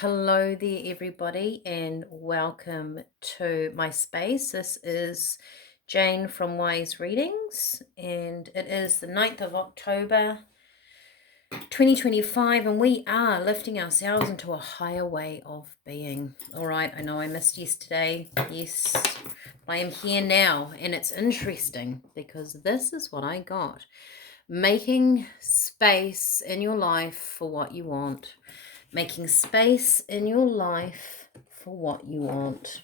Hello there, everybody, and welcome to my space. This is Jane from Wise Readings, and it is the 9th of October 2025, and we are lifting ourselves into a higher way of being. All right, I know I missed yesterday. Yes, I am here now, and it's interesting because this is what I got. Making space in your life for what you want. Making space in your life for what you want.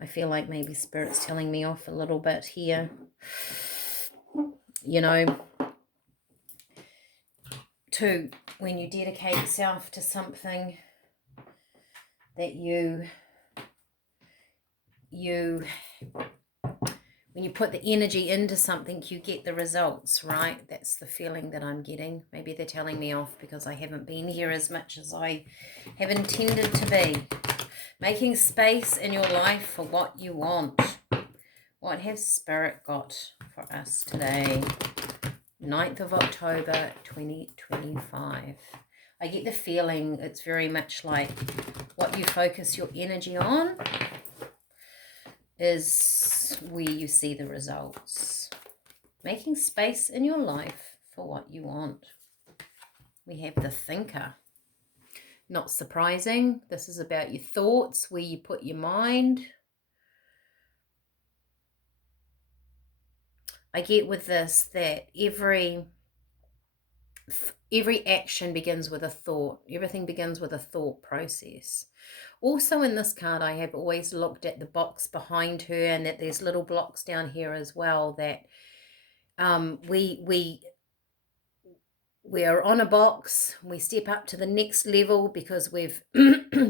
I feel like maybe Spirit's telling me off a little bit here. You know, when you dedicate yourself to something that when you put the energy into something, you get the results, right? That's the feeling that I'm getting. Maybe they're telling me off because I haven't been here as much as I have intended to be. Making space in your life for what you want. What has Spirit got for us today? 9th of October 2025. I get the feeling it's very much like what you focus your energy on is where you see the results. Making space in your life for what you want. We have the thinker. Not surprising. This is about your thoughts, where you put your mind. I get with this that every action begins with a thought. Everything begins with a thought process. Also in this card, I have always looked at the box behind her, and that there's little blocks down here as well, that we are on a box. We step up to the next level because we've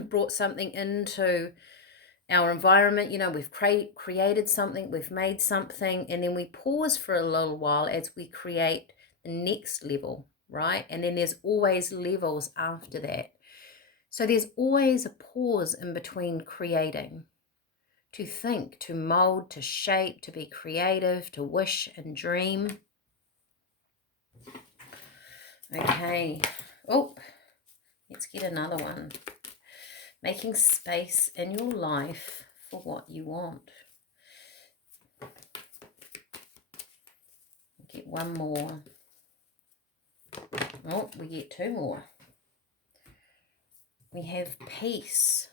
brought something into our environment. You know, we've created something, we've made something, and then we pause for a little while as we create the next level, right? And then there's always levels after that. So there's always a pause in between creating, to think, to mold, to shape, to be creative, to wish and dream. Okay. Oh, let's get another one. Making space in your life for what you want. Get one more. Oh, we get two more. We have peace.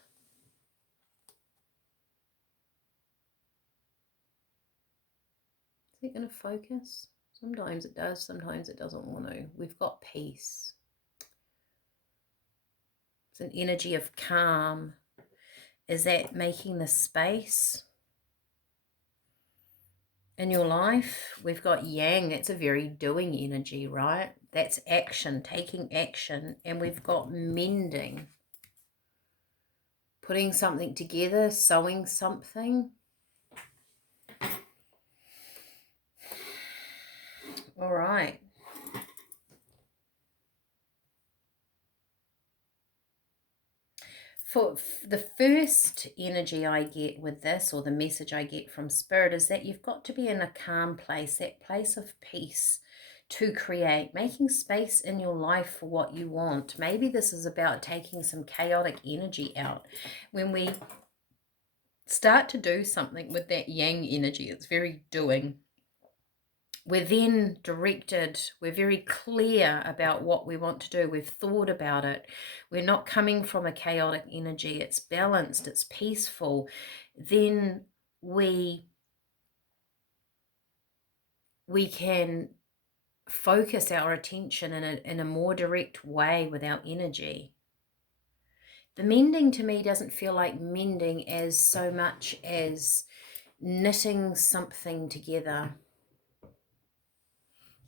Is it going to focus? Sometimes it does, sometimes it doesn't want to. We've got peace. It's an energy of calm. Is that making the space in your life? We've got yang. It's a very doing energy, right? That's action, taking action. And we've got mending. Putting something together, sewing something. All right. For the first energy I get with this, or the message I get from Spirit, is that you've got to be in a calm place, that place of peace to create, making space in your life for what you want. Maybe this is about taking some chaotic energy out. When we start to do something with that yang energy, it's very doing. We're then directed, we're very clear about what we want to do, we've thought about it, we're not coming from a chaotic energy, it's balanced, it's peaceful. Then we can focus our attention in a more direct way with our energy. The mending to me doesn't feel like mending as so much as knitting something together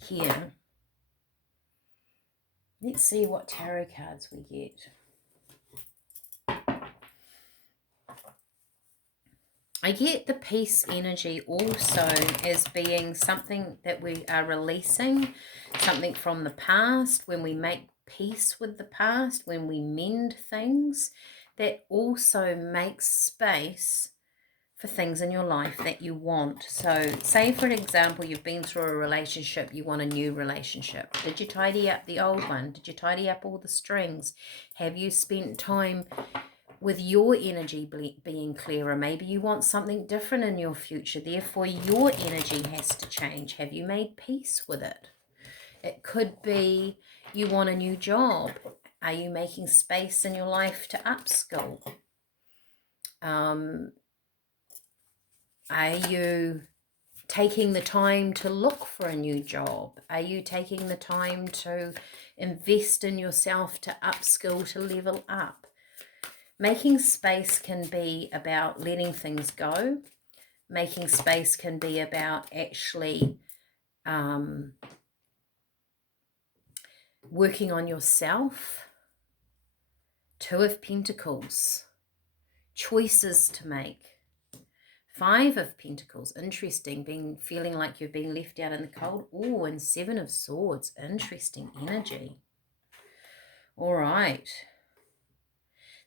here. Let's see what tarot cards we get. I get the peace energy also as being something that we are releasing, something from the past. When we make peace with the past, when we mend things, that also makes space for things in your life that you want. So say, for an example, you've been through a relationship, you want a new relationship. Did you tidy up the old one? Did you tidy up all the strings? Have you spent time with your energy being clearer? Maybe you want something different in your future, therefore your energy has to change. Have you made peace with it? It could be you want a new job. Are you making space in your life to upskill? Are you taking the time to look for a new job? Are you taking the time to invest in yourself, to upskill, to level up? Making space can be about letting things go. Making space can be about actually working on yourself. Two of Pentacles. Choices to make. Five of Pentacles, interesting, feeling like you've been left out in the cold. Oh, and Seven of Swords, interesting energy. All right.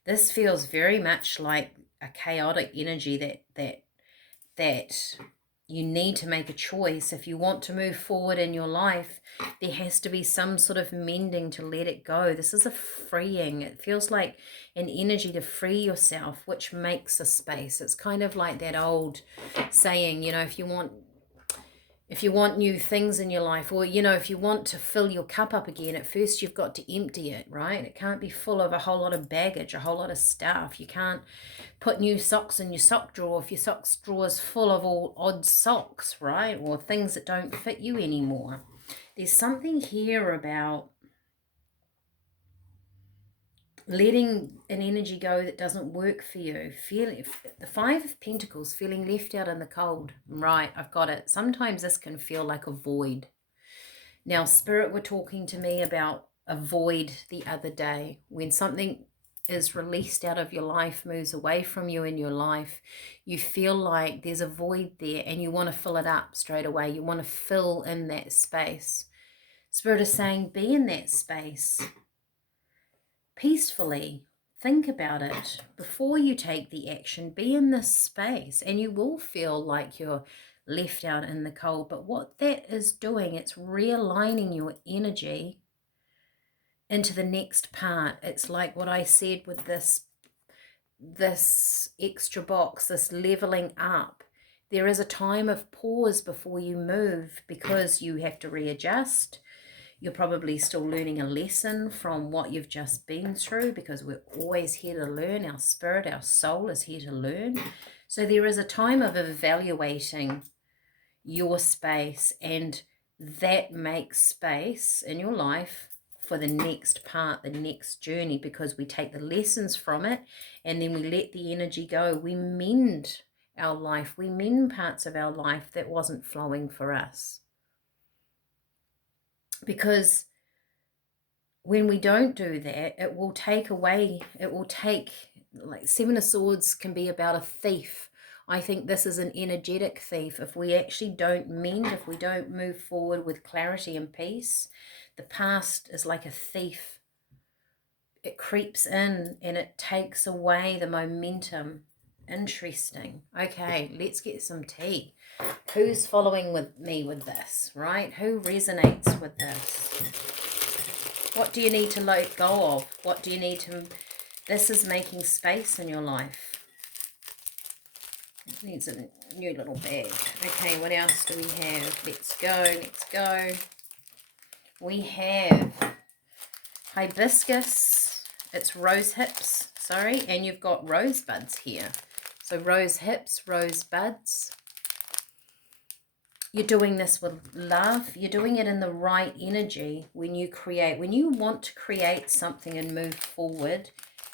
This feels very much like a chaotic energy that you need to make a choice. If you want to move forward in your life, there has to be some sort of mending to let it go. This is a freeing. It feels like an energy to free yourself, which makes a space. It's kind of like that old saying, you know, if you want new things in your life, or, you know, if you want to fill your cup up again, at first you've got to empty it, right? It can't be full of a whole lot of baggage, a whole lot of stuff. You can't put new socks in your sock drawer if your socks drawer is full of all odd socks, right? Or things that don't fit you anymore. There's something here about letting an energy go that doesn't work for you. Feeling the Five of Pentacles, feeling left out in the cold. Right, I've got it. Sometimes this can feel like a void. Now, Spirit were talking to me about a void the other day. When something is released out of your life, moves away from you in your life, you feel like there's a void there and you want to fill it up straight away. You want to fill in that space. Spirit is saying, be in that space peacefully. Think about it before you take the action. Be in this space and you will feel like you're left out in the cold. But what that is doing, it's realigning your energy into the next part. It's like what I said with this extra box, this leveling up. There is a time of pause before you move because you have to readjust. You're probably still learning a lesson from what you've just been through, because we're always here to learn. Our spirit, our soul is here to learn. So there is a time of evaluating your space, and that makes space in your life for the next part, the next journey, because we take the lessons from it and then we let the energy go. We mend our life. We mend parts of our life that wasn't flowing for us. Because when we don't do that, it will take away, like Seven of Swords can be about a thief. I think this is an energetic thief. If we actually don't mend, if we don't move forward with clarity and peace, the past is like a thief. It creeps in and it takes away the momentum. Interesting. Okay, let's get some tea. Who's following with me with this, right? Who resonates with this? What do you need to let go of? What do you need to... This is making space in your life. It needs a new little bag. Okay, what else do we have? Let's go, let's go. We have hibiscus. It's rose hips, sorry. And you've got rosebuds here. So rose hips, rose buds. You're doing this with love. You're doing it in the right energy when you create. When you want to create something and move forward,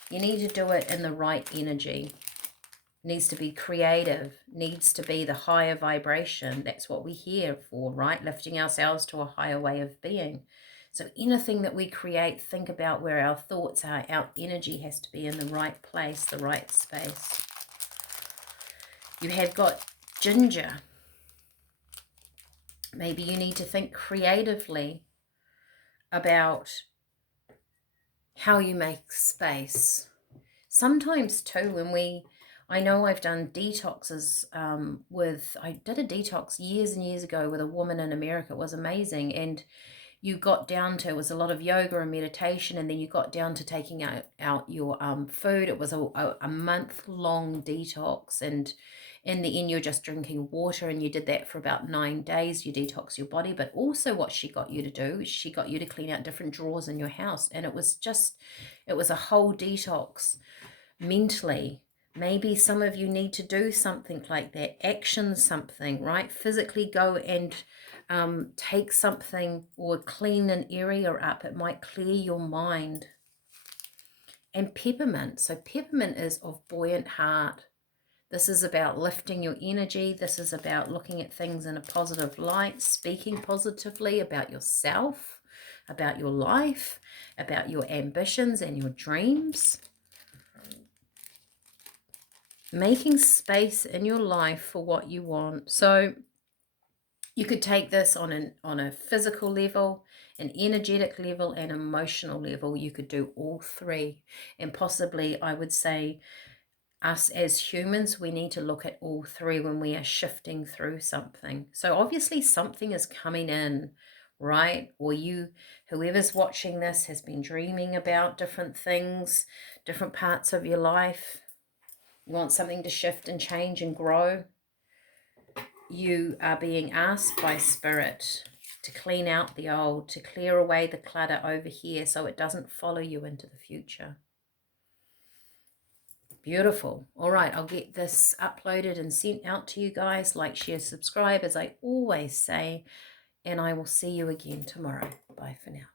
you need to do it in the right energy. It needs to be creative. Needs to be the higher vibration. That's what we're here for, right? Lifting ourselves to a higher way of being. So anything that we create, think about where our thoughts are. Our energy has to be in the right place, the right space. You have got ginger. Maybe you need to think creatively about how you make space. Sometimes too, when I know I've done detoxes I did a detox years and years ago with a woman in America. It was amazing. And you got down to, it was a lot of yoga and meditation, and then you got down to taking out your food. It was a month-long detox, and in the end you're just drinking water, and you did that for about 9 days. You detox your body, but also what she got you to do is she got you to clean out different drawers in your house, and it was a whole detox mentally. Maybe some of you need to do something like that, action something, right? Physically go and take something or clean an area up. It might clear your mind. And peppermint. So peppermint is of buoyant heart. This is about lifting your energy. This is about looking at things in a positive light, speaking positively about yourself, about your life, about your ambitions and your dreams. Making space in your life for what you want. So you could take this on a physical level, an energetic level, and emotional level. You could do all three. And possibly, I would say, us as humans, we need to look at all three when we are shifting through something. So obviously something is coming in, right? Or whoever's watching this has been dreaming about different things, different parts of your life. You want something to shift and change and grow. You are being asked by Spirit to clean out the old, to clear away the clutter over here so it doesn't follow you into the future. Beautiful. All right, I'll get this uploaded and sent out to you guys. Like, share, subscribe, as I always say, and I will see you again tomorrow. Bye for now.